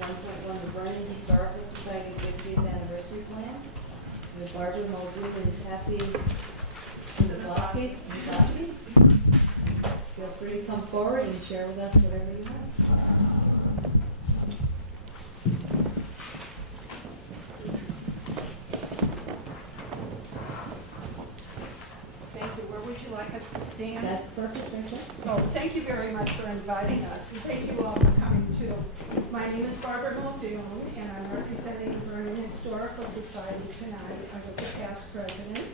1.1, the Vernon Historical Society 50th Anniversary Plans, with Barbara Muldoon and Kathy Zaslowski. Feel free to come forward and share with us whatever you have. Would you like us to stand? That's perfect, thank you. Oh, thank you very much for inviting us, and thank you all for coming too. My name is Barbara Muldoon, and I'm representing the Vernon Historical Society tonight. I was a past president,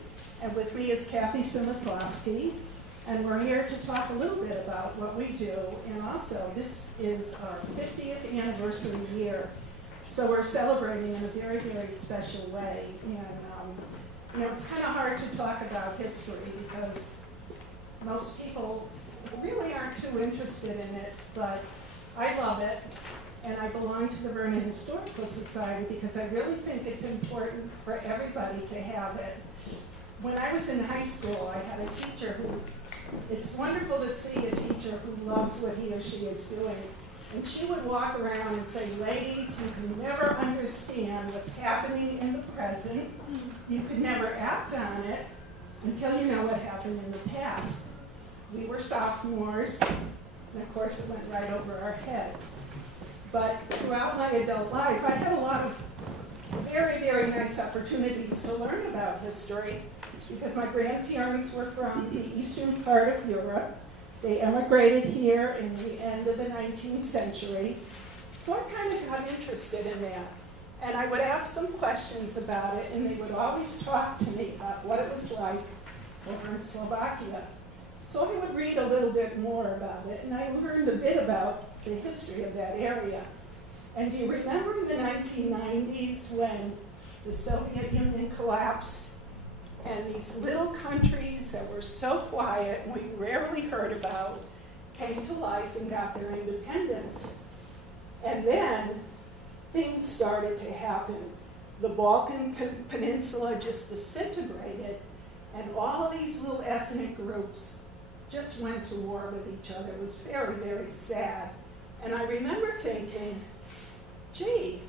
and with me is Kathy Sumaslowski, and we're here to talk a little bit about what we do, and also this is our 50th anniversary year, so we're celebrating in a very, very special way. And you know, it's kind of hard to talk about history because most people really aren't too interested in it, but I love it, and I belong to the Vernon Historical Society because I really think it's important for everybody to have it. When I was in high school, I had a teacher who, it's wonderful to see a teacher who loves what he or she is doing. And she would walk around and say, ladies, you can never understand what's happening in the present. You could never act on it until you know what happened in the past. We were sophomores, and of course it went right over our head. But throughout my adult life, I had a lot of very, very nice opportunities to learn about history because my grandparents were from the eastern part of Europe. They emigrated here in the end of the 19th century. So I kind of got interested in that. And I would ask them questions about it, and they would always talk to me about what it was like over in Slovakia. So I would read a little bit more about it, and I learned a bit about the history of that area. And do you remember in the 1990s when the Soviet Union collapsed? And these little countries that were so quiet and we rarely heard about came to life and got their independence. And then things started to happen. The Balkan Peninsula just disintegrated, and all these little ethnic groups just went to war with each other. It was very, very sad. And I remember thinking, gee,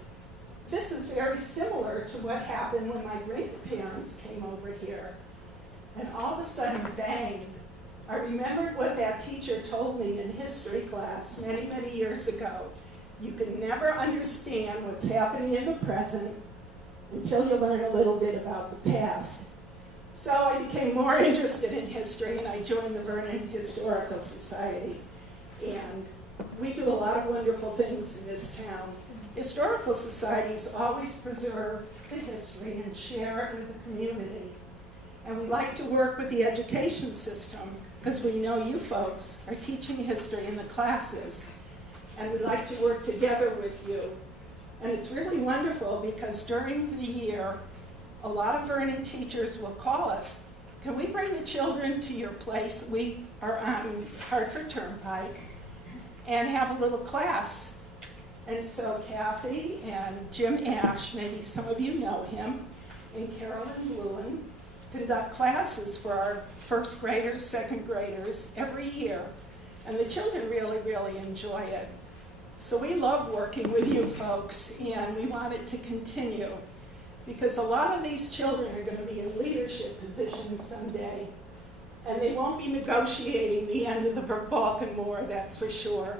this is very similar to what happened when my grandparents came over here. And all of a sudden, bang, I remembered what that teacher told me in history class many, many years ago. You can never understand what's happening in the present until you learn a little bit about the past. So I became more interested in history, and I joined the Vernon Historical Society. And we do a lot of wonderful things in this town. Historical societies always preserve the history and share it with the community. And we like to work with the education system because we know you folks are teaching history in the classes. And we'd like to work together with you. And it's really wonderful because during the year, a lot of Vernon teachers will call us. Can we bring the children to your place? We are on Hartford Turnpike and have a little class. And so Kathy and Jim Ash, maybe some of you know him, and Carolyn Lewin conduct classes for our first graders, second graders every year. And the children really, really enjoy it. So we love working with you folks, and we want it to continue because a lot of these children are going to be in leadership positions someday. And they won't be negotiating the end of the Balkan War, that's for sure.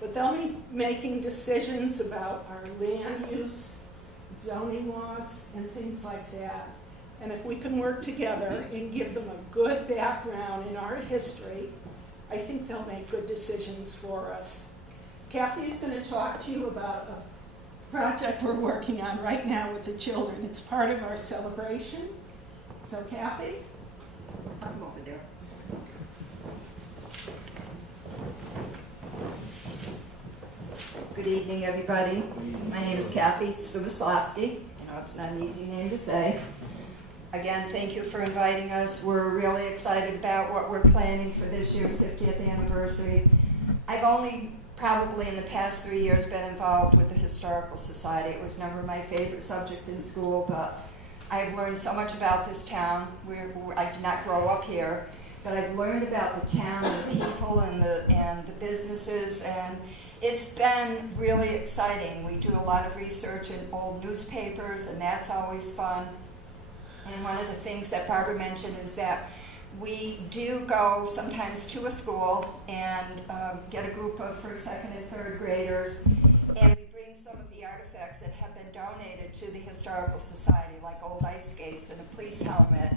But they'll be making decisions about our land use, zoning laws, and things like that. And if we can work together and give them a good background in our history, I think they'll make good decisions for us. Kathy's going to talk to you about a project we're working on right now with the children. It's part of our celebration. So Kathy? I'm over there. Good evening, everybody. My name is Kathy Sumaslowski. I know it's not an easy name to say. Again, thank you for inviting us. We're really excited about what we're planning for this year's 50th anniversary. I've only probably in the past 3 years been involved with the Historical Society. It was never my favorite subject in school, but I've learned so much about this town. I did not grow up here, but I've learned about the town and the people and the businesses, and It's been really exciting. We do a lot of research in old newspapers, and that's always fun. And one of the things that Barbara mentioned is that we do go sometimes to a school and get a group of first, second, and third graders, and we bring some of the artifacts that have been donated to the Historical Society, like old ice skates and a police helmet,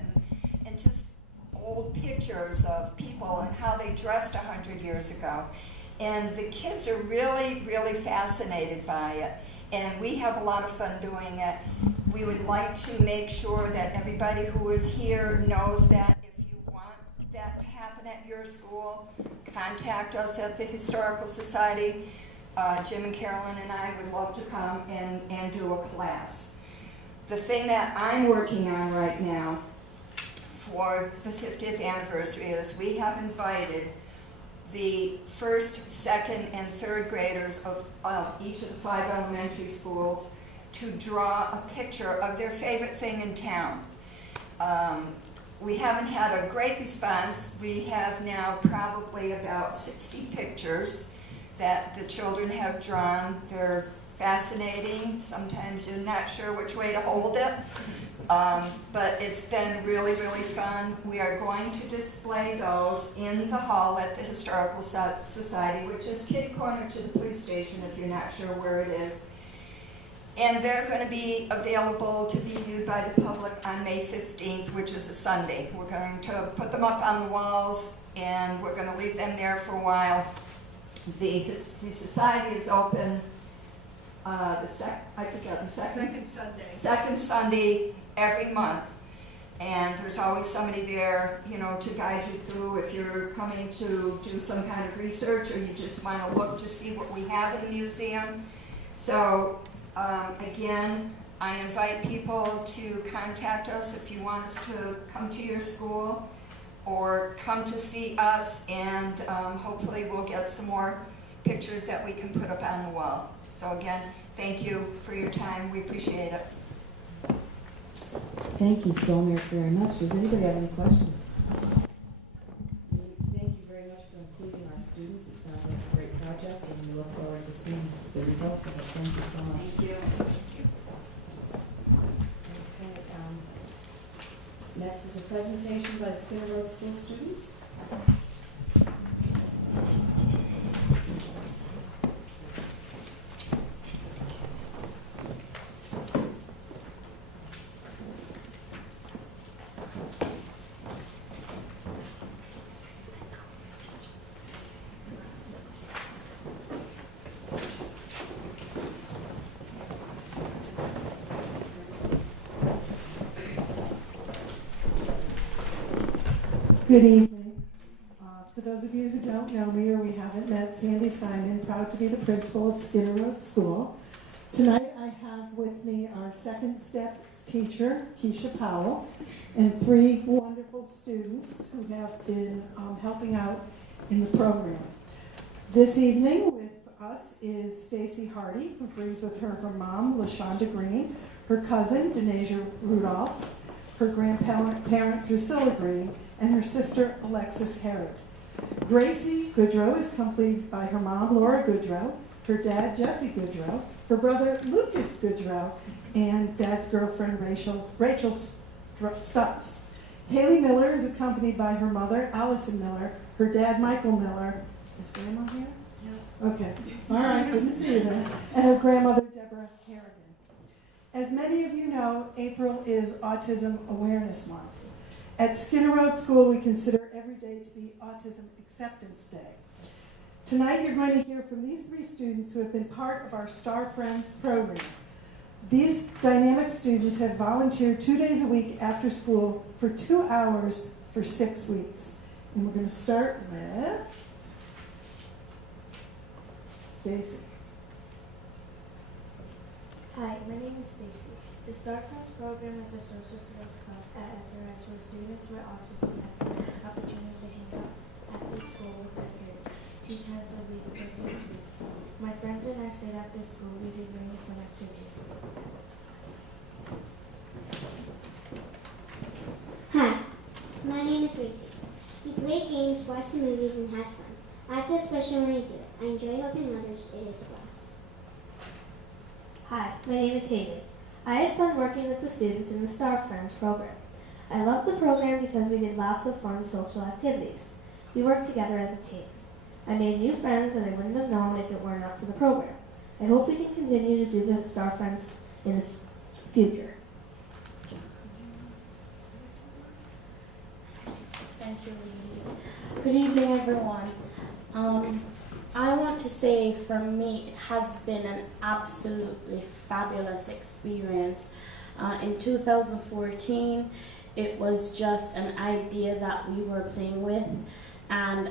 and just old pictures of people and how they dressed 100 years ago. And the kids are really, really fascinated by it, and we have a lot of fun doing it. We would like to make sure that everybody who is here knows that if you want that to happen at your school, contact us at the Historical Society. Jim and Carolyn and I would love to come and do a class. The thing that I'm working on right now for the 50th anniversary is we have invited the first, second, and third graders of each of the 5 elementary schools to draw a picture of their favorite thing in town. We haven't had a great response. We have now probably about 60 pictures that the children have drawn. They're fascinating. Sometimes you're not sure which way to hold it. But it's been really, really fun. We are going to display those in the hall at the Historical Society, which is kitty corner to the police station if you're not sure where it is. And they're going to be available to be viewed by the public on May 15th, which is a Sunday. We're going to put them up on the walls, and we're going to leave them there for a while. The society is open second Sunday every month, and there's always somebody there, you know, to guide you through if you're coming to do some kind of research or you just want to look to see what we have in the museum. So again, I invite people to contact us if you want us to come to your school or come to see us, and hopefully we'll get some more pictures that we can put up on the wall. So again, thank you for your time. We appreciate it. Thank you so very much. Does anybody have any questions? Thank you very much for including our students. It sounds like a great project, and we look forward to seeing the results of it. Thank you so much. Thank you. Okay, next is a presentation by the Skinner Road School students. Good evening. For those of you who don't know me or we haven't met, Sandy Simon, proud to be the principal of Skinner Road School. Tonight I have with me our second step teacher, Keisha Powell, and 3 wonderful students who have been helping out in the program. This evening with us is Stacy Hardy, who brings with her her mom, LaShonda Green, her cousin, Denasia Rudolph, her grandparent, Drusilla Green, and her sister, Alexis Herod. Gracie Goodrow is accompanied by her mom, Laura Goodrow, her dad, Jesse Goodrow, her brother, Lucas Goodrow, and dad's girlfriend, Rachel Stutz. Haley Miller is accompanied by her mother, Allison Miller, her dad, Michael Miller. Is Grandma here? No. Okay. All right, didn't see you then. And her grandmother, Deborah Harrigan. As many of you know, April is Autism Awareness Month. At Skinner Road School, we consider every day to be Autism Acceptance Day. Tonight, you're going to hear from these 3 students who have been part of our Star Friends program. These dynamic students have volunteered 2 days a week after school for 2 hours for 6 weeks. And we're going to start with Stacy. Hi, my name is Stacy. The Star Friends program is a social skills club at SRS where students with autism have the opportunity to hang out after school with their peers 2 times a week for 6 weeks. My friends and I stayed after school. We did many fun activities. Hi, my name is Gracie. We played games, watched some movies, and had fun. I feel special when I do it. I enjoy helping Mother's Day as a class. Hi, my name is Haley. I had fun working with the students in the Star Friends program. I loved the program because we did lots of fun social activities. We worked together as a team. I made new friends that I wouldn't have known if it were not for the program. I hope we can continue to do the Star Friends in the future. Thank you, ladies. Good evening, everyone. I want to say for me, it has been an absolutely fabulous experience. In 2014, it was just an idea that we were playing with. And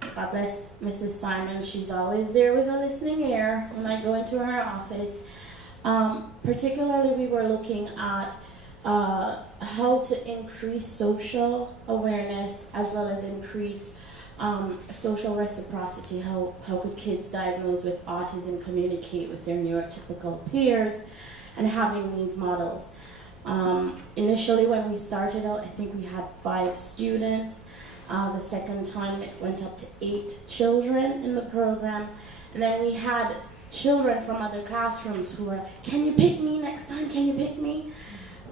God bless Mrs. Simon, she's always there with a listening ear when I go into her office. Particularly, we were looking at how to increase social awareness as well as increase social reciprocity. How could kids diagnosed with autism communicate with their neurotypical peers, and having these models. Initially, when we started out, I think we had 5 students. The second time it went up to 8 children in the program. And then we had children from other classrooms who were, can you pick me next time? Can you pick me?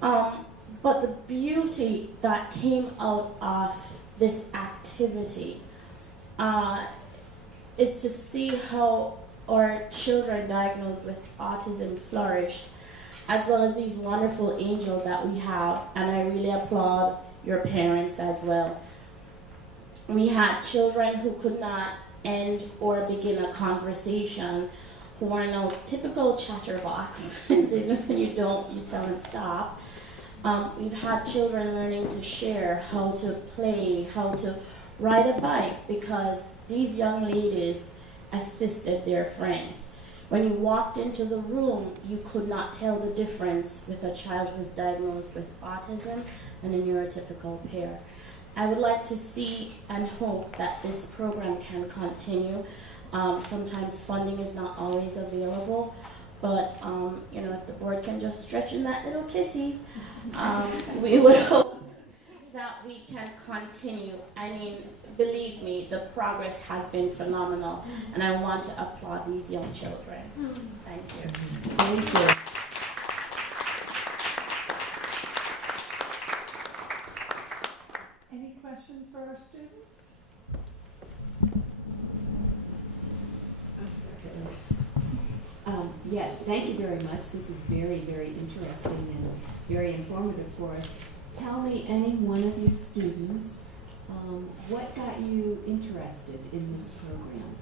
But the beauty that came out of this activity is to see how our children diagnosed with autism flourished, as well as these wonderful angels that we have, and I really applaud your parents as well. We had children who could not end or begin a conversation, who are no typical chatterbox. Even when you don't, you tell them stop. We've had children learning to share, how to play, how to ride a bike, because these young ladies assisted their friends. When you walked into the room, you could not tell the difference with a child who's diagnosed with autism and a neurotypical pair. I would like to see and hope that this program can continue. Sometimes funding is not always available, but you know, if the board can just stretch in that little kissy, we would hope that we can continue. I mean, believe me, the progress has been phenomenal, and I want to applaud these young children. Thank you. Thank you. Any questions for our students? Yes, thank you very much. This is very, very interesting and very informative for us. Tell me, any one of you students, what got you interested in this program?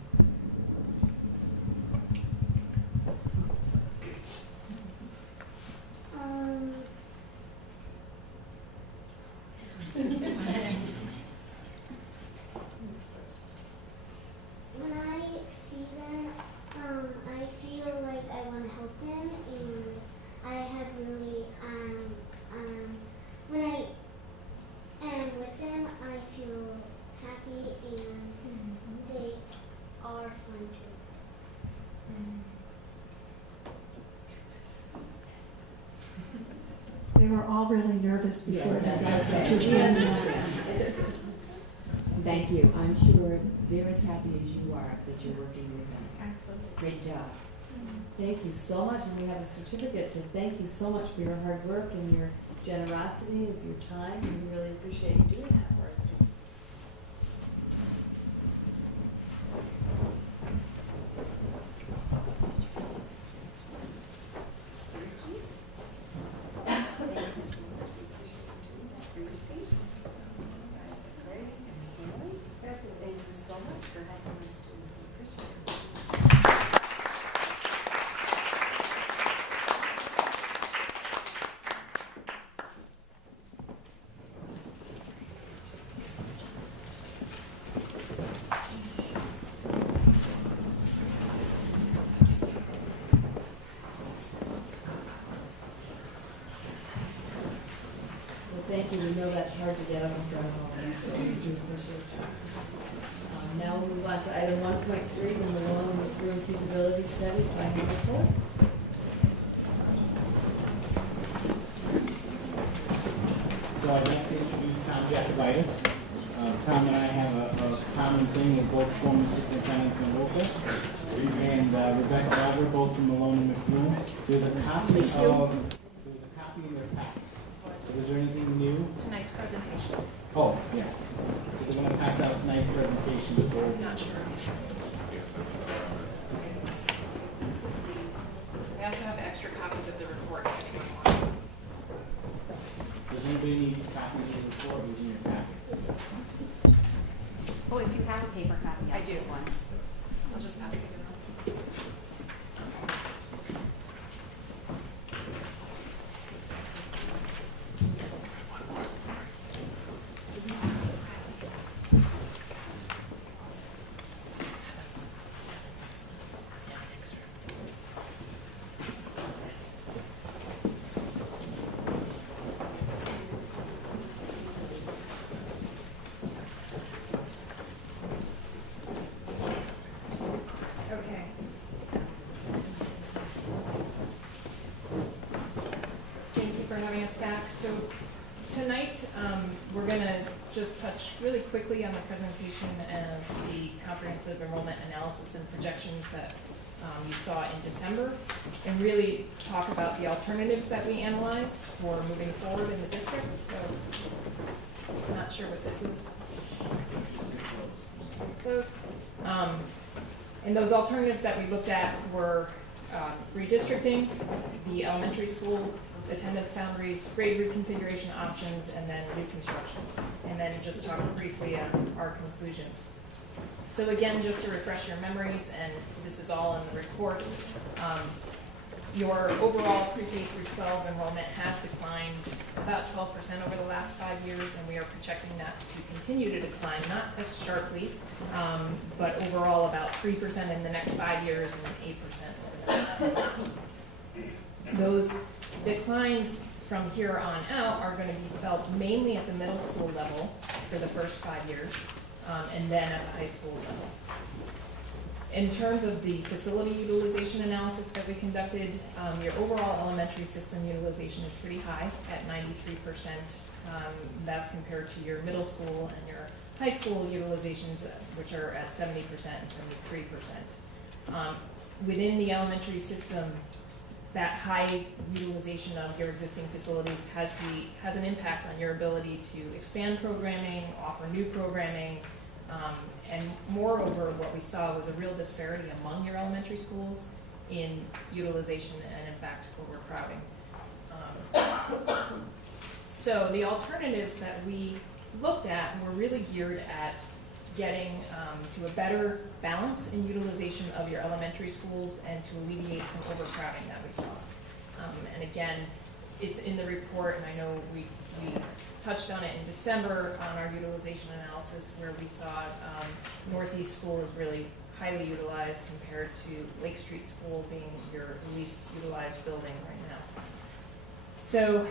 When I see them, I feel like I want to help them, and I have really, when I am with them, I feel happy, and they are fun too. They were all really nervous before they got Okay. there. Thank you. I'm sure they're as happy as you are that you're working with them. Absolutely. Great job. Thank you so much, and we have a certificate to thank you so much for your hard work and your generosity of your time, and we really appreciate you doing that for our students. Stacy? Thank you so much. We appreciate you doing that. Gracie? Guys, Greg and Haley? Thank you so much for helping our students. We appreciate it. Well, thank you. We know that's hard to get up in front of all these, so we do appreciate you. Now we'll move on to item 1.3, the Malone Room Feasibility Study by Michael. So I'd like to introduce Tom Jacobitis. Tom and I have a common thing with both former superintendents in Boca. There's a copy in their packet. Was there anything new? Tonight's presentation. Oh, yes. So they're gonna pass out tonight's presentation to go. Not sure. This is I also have extra copies of the report if anyone wants. Does anybody need copies of the report? Who's in your packet? Oh, if you have a paper copy, I I'll do. take one. I'll just pass these around. Okay. Thank you for having us back. So tonight, we're going to just touch really quickly on the presentation of the comprehensive enrollment analysis and projections that you saw in December, and really talk about the alternatives that we analyzed for moving forward in the district. So, I'm not sure what this is. Close. And those alternatives that we looked at were redistricting, the elementary school attendance boundaries, grade reconfiguration options, and then reconstruction. And then just talk briefly on our conclusions. So again, just to refresh your memories, and this is all in the report, your overall pre-K through 12 enrollment has declined about 12% over the last 5 years, and we are projecting that to continue to decline, not as sharply, but overall about 3% in the next 5 years and 8% over the next 10 years. Those declines from here on out are going to be felt mainly at the middle school level for the first 5 years, and then at the high school level. In terms of the facility utilization analysis that we conducted, your overall elementary system utilization is pretty high at 93%. That's compared to your middle school and your high school utilizations, which are at 70% and 73%. Within the elementary system, that high utilization of your existing facilities has an impact on your ability to expand programming, offer new programming, and moreover, what we saw was a real disparity among your elementary schools in utilization and, in fact, overcrowding. So the alternatives that we looked at were really geared at getting to a better balance in utilization of your elementary schools and to alleviate some overcrowding that we saw. And again, it's in the report, and I know we touched on it in December on our utilization analysis, where we saw Northeast School is really highly utilized compared to Lake Street School being your least utilized building right now. So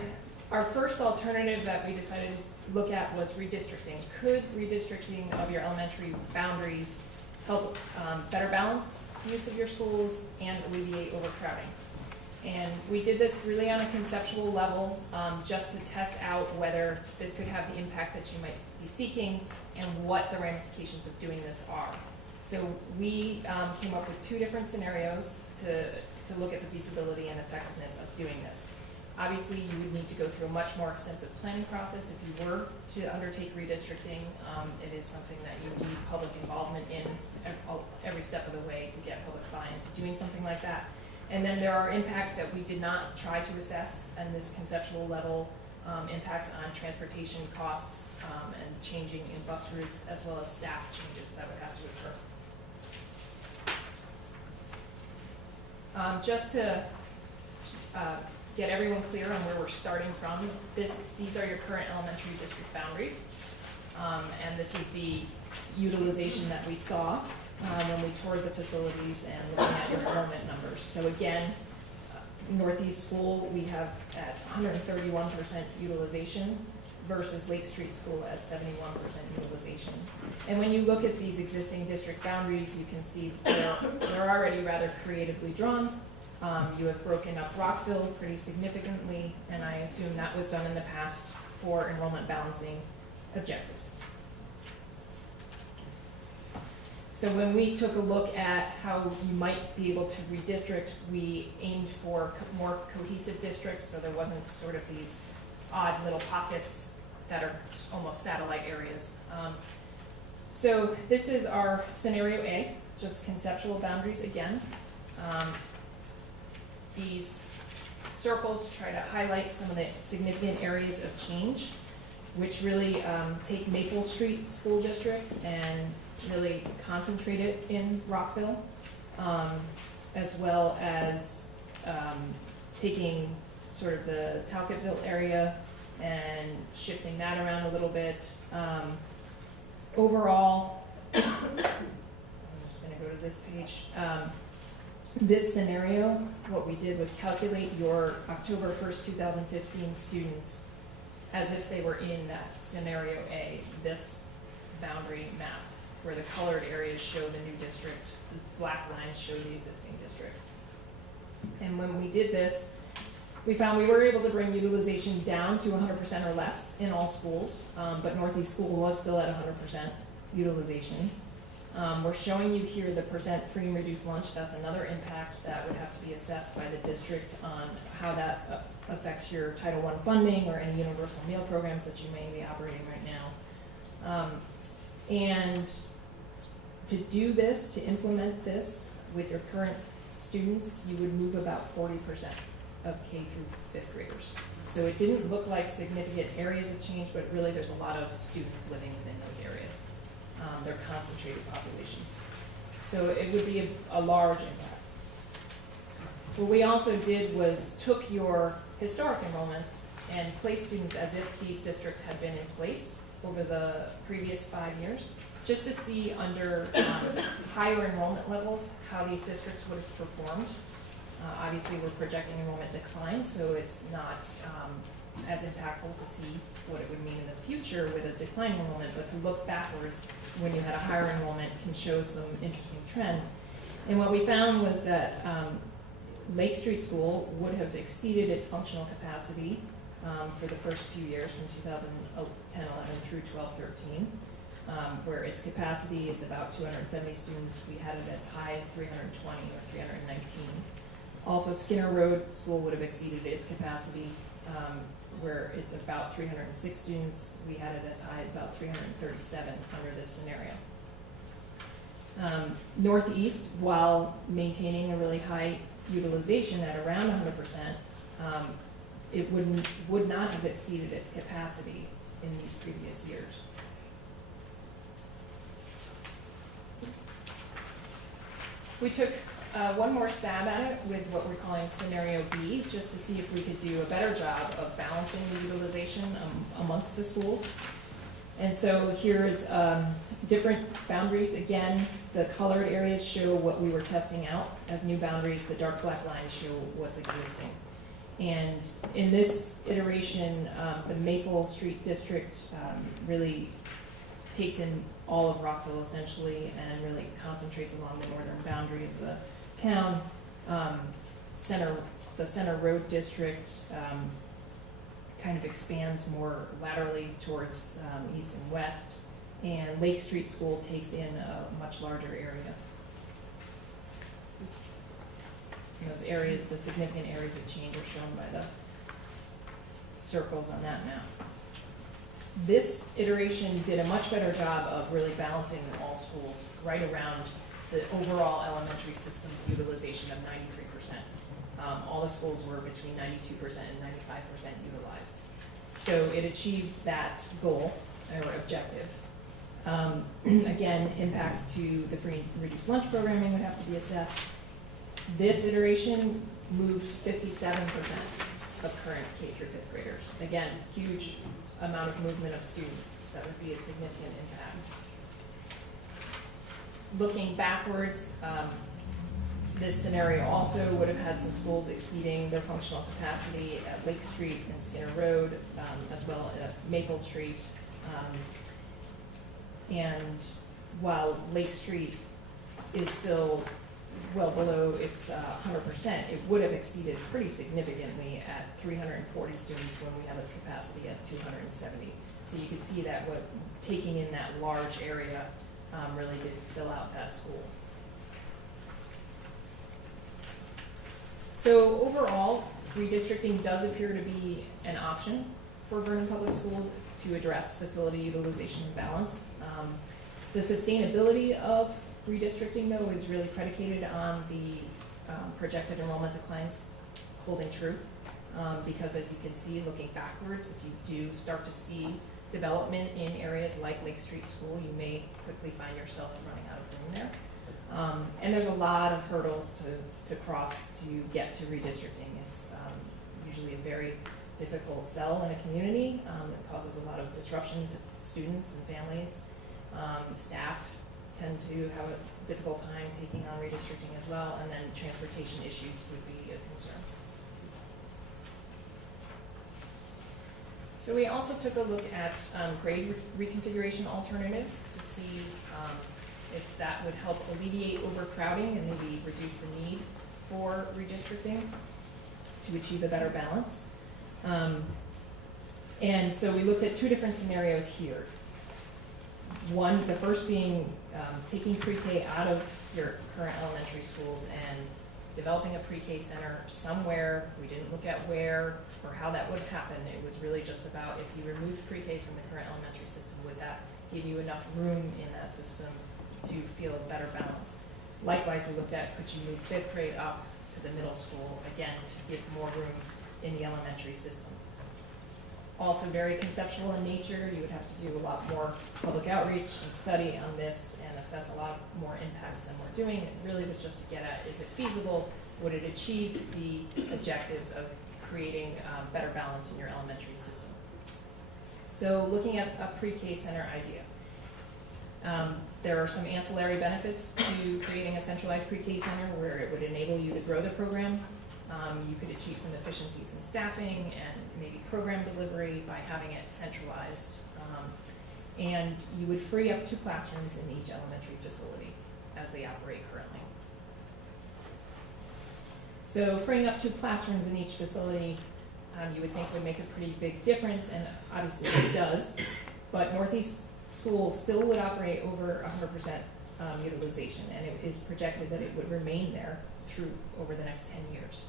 our first alternative that we decided to look at was redistricting. Could redistricting of your elementary boundaries help better balance the use of your schools and alleviate overcrowding? And we did this really on a conceptual level, just to test out whether this could have the impact that you might be seeking and what the ramifications of doing this are. So we came up with 2 different scenarios to look at the feasibility and effectiveness of doing this. Obviously, you would need to go through a much more extensive planning process if you were to undertake redistricting. It is something that you need public involvement in every step of the way to get public buy-in to doing something like that. And then there are impacts that we did not try to assess on this conceptual level, impacts on transportation costs and changing in bus routes, as well as staff changes that would have to occur. Just to get everyone clear on where we're starting from, these are your current elementary district boundaries, and this is the utilization that we saw when we toured the facilities and looking at your enrollment numbers. So again, Northeast School, we have at 131% utilization versus Lake Street School at 71% utilization. And when you look at these existing district boundaries, you can see they're already rather creatively drawn. You have broken up Rockville pretty significantly, and I assume that was done in the past for enrollment balancing objectives. So when we took a look at how you might be able to redistrict, we aimed for more cohesive districts, so there wasn't sort of these odd little pockets that are almost satellite areas. So this is our scenario A, just conceptual boundaries again. These circles try to highlight some of the significant areas of change, which really take Maple Street School District and really concentrate it in Rockville, as well as taking sort of the Talcottville area and shifting that around a little bit. Overall, I'm just going to go to this page. This scenario, what we did was calculate your October 1st, 2015 students as if they were in that scenario A, this boundary map, where the colored areas show the new district, the black lines show the existing districts. And when we did this, we found we were able to bring utilization down to 100% or less in all schools, but Northeast School was still at 100% utilization. We're showing you here the percent free and reduced lunch. That's another impact that would have to be assessed by the district on how that affects your Title I funding or any universal meal programs that you may be operating right now. And to do this, to implement this with your current students, you would move about 40% of K through 5th graders. So it didn't look like significant areas of change, but really there's a lot of students living within those areas. They're concentrated populations. So it would be a large impact. What we also did was took your historic enrollments and placed students as if these districts had been in place over the previous 5 years, just to see under higher enrollment levels how these districts would have performed. Obviously, we're projecting enrollment decline, so it's not as impactful to see what it would mean in the future with a declining enrollment, but to look backwards when you had a higher enrollment can show some interesting trends. And what we found was that Lake Street School would have exceeded its functional capacity for the first few years from 2010-11 through 12-13, where its capacity is about 270 students. We had it as high as 320 or 319. Also, Skinner Road School would have exceeded its capacity, where it's about 306 students. We had it as high as about 337 under this scenario. Northeast, while maintaining a really high utilization at around 100%, it would not have exceeded its capacity in these previous years. We took one more stab at it with what we're calling scenario B, just to see if we could do a better job of balancing the utilization amongst the schools. And so here's different boundaries. Again, the colored areas show what we were testing out as new boundaries. The dark black lines show what's existing. And in this iteration, the Maple Street District really takes in all of Rockville essentially and really concentrates along the northern boundary of the town. The Center Road District kind of expands more laterally towards east and west, and Lake Street School takes in a much larger area. And those areas, the significant areas of change are shown by the circles on that map. This iteration did a much better job of really balancing all schools right around the overall elementary systems utilization of 93%. All the schools were between 92% and 95% utilized. So it achieved that goal or objective. Again, impacts to the free and reduced lunch programming would have to be assessed. This iteration moved 57% of current K through 5th graders. Again, huge amount of movement of students. That would be a significant impact. Looking backwards, this scenario also would have had some schools exceeding their functional capacity at Lake Street and Skinner Road, as well as at Maple Street. And while Lake Street is still well below its 100%, it would have exceeded pretty significantly at 340 students when we have its capacity at 270. So you could see that taking in that large area really did fill out that school. So overall, redistricting does appear to be an option for Vernon Public Schools to address facility utilization and balance. The sustainability of redistricting, though, is really predicated on the projected enrollment declines holding true. Because as you can see, looking backwards, if you do start to see development in areas like Lake Street School, you may quickly find yourself running out of room there. And there's a lot of hurdles to cross to get to redistricting. It's usually a very difficult sell in a community. It causes a lot of disruption to students and families. Staff tend to have a difficult time taking on redistricting as well, and then transportation issues would be a concern. So we also took a look at grade reconfiguration alternatives to see if that would help alleviate overcrowding and maybe reduce the need for redistricting to achieve a better balance. And so we looked at two different scenarios here. One, the first being taking pre-K out of your current elementary schools and developing a pre-K center somewhere. We didn't look at where or how that would happen. It was really just about if you removed pre-K from the current elementary system, would that give you enough room in that system to feel better balanced? Likewise, we looked at, could you move 5th grade up to the middle school, again, to give more room in the elementary system. Also very conceptual in nature. You would have to do a lot more public outreach and study on this and assess a lot more impacts than we're doing. It really was just to get at, is it feasible? Would it achieve the objectives of creating better balance in your elementary system? So looking at a pre-K center idea. There are some ancillary benefits to creating a centralized pre-K center where it would enable you to grow the program. You could achieve some efficiencies in staffing and maybe program delivery by having it centralized. And you would free up 2 classrooms in each elementary facility as they operate currently. So freeing up 2 classrooms in each facility, you would think would make a pretty big difference, and obviously it does. But Northeast School still would operate over 100% utilization, and it is projected that it would remain there through over the next 10 years.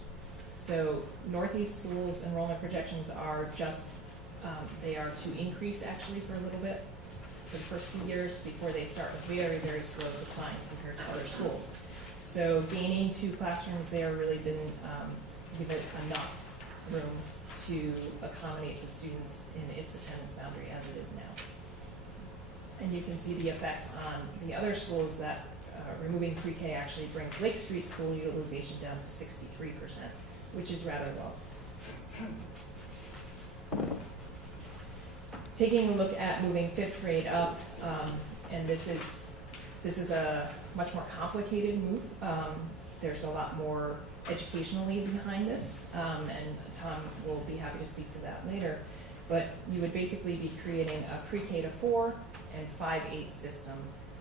So Northeast School's enrollment projections are just, they are to increase actually for a little bit for the first few years before they start a very, very slow decline compared to other schools. So gaining 2 classrooms there really didn't give it enough room to accommodate the students in its attendance boundary as it is now. And you can see the effects on the other schools that removing pre-K actually brings Lake Street School utilization down to 63%, which is rather low. Taking a look at moving 5th grade up, and this is a much more complicated move. There's a lot more educationally behind this, and Tom will be happy to speak to that later. But you would basically be creating a pre-K to 4 and 5-8 system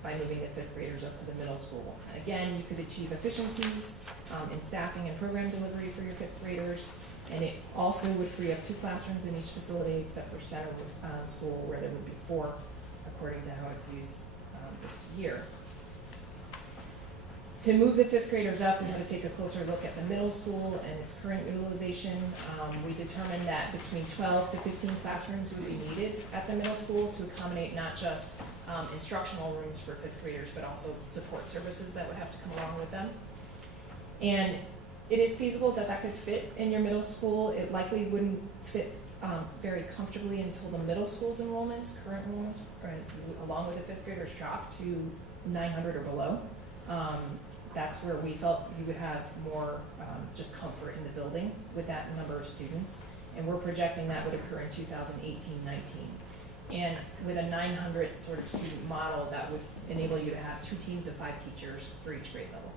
by moving the 5th graders up to the middle school. Again, you could achieve efficiencies in staffing and program delivery for your 5th graders, and it also would free up 2 classrooms in each facility except for center school where there would be 4 according to how it's used this year. To move the 5th graders up, we had to take a closer look at the middle school and its current utilization. We determined that between 12 to 15 classrooms would be needed at the middle school to accommodate not just instructional rooms for 5th graders, but also support services that would have to come along with them. And it is feasible that that could fit in your middle school. It likely wouldn't fit very comfortably until the middle school's enrollments, current enrollments, along with the 5th graders drop to 900 or below. That's where we felt you would have more just comfort in the building with that number of students. And we're projecting that would occur in 2018-19. And with a 900 sort of student model, that would enable you to have 2 teams of 5 teachers for each grade level.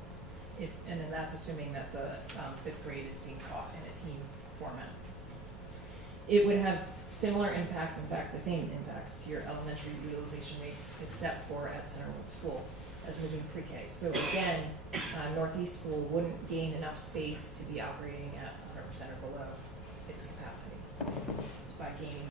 And then that's assuming that the 5th grade is being taught in a team format. It would have similar impacts, in fact, the same impacts to your elementary utilization rates, except for at Centerwood School as moving pre-K. So again, Northeast School wouldn't gain enough space to be operating at 100% or below its capacity by gaining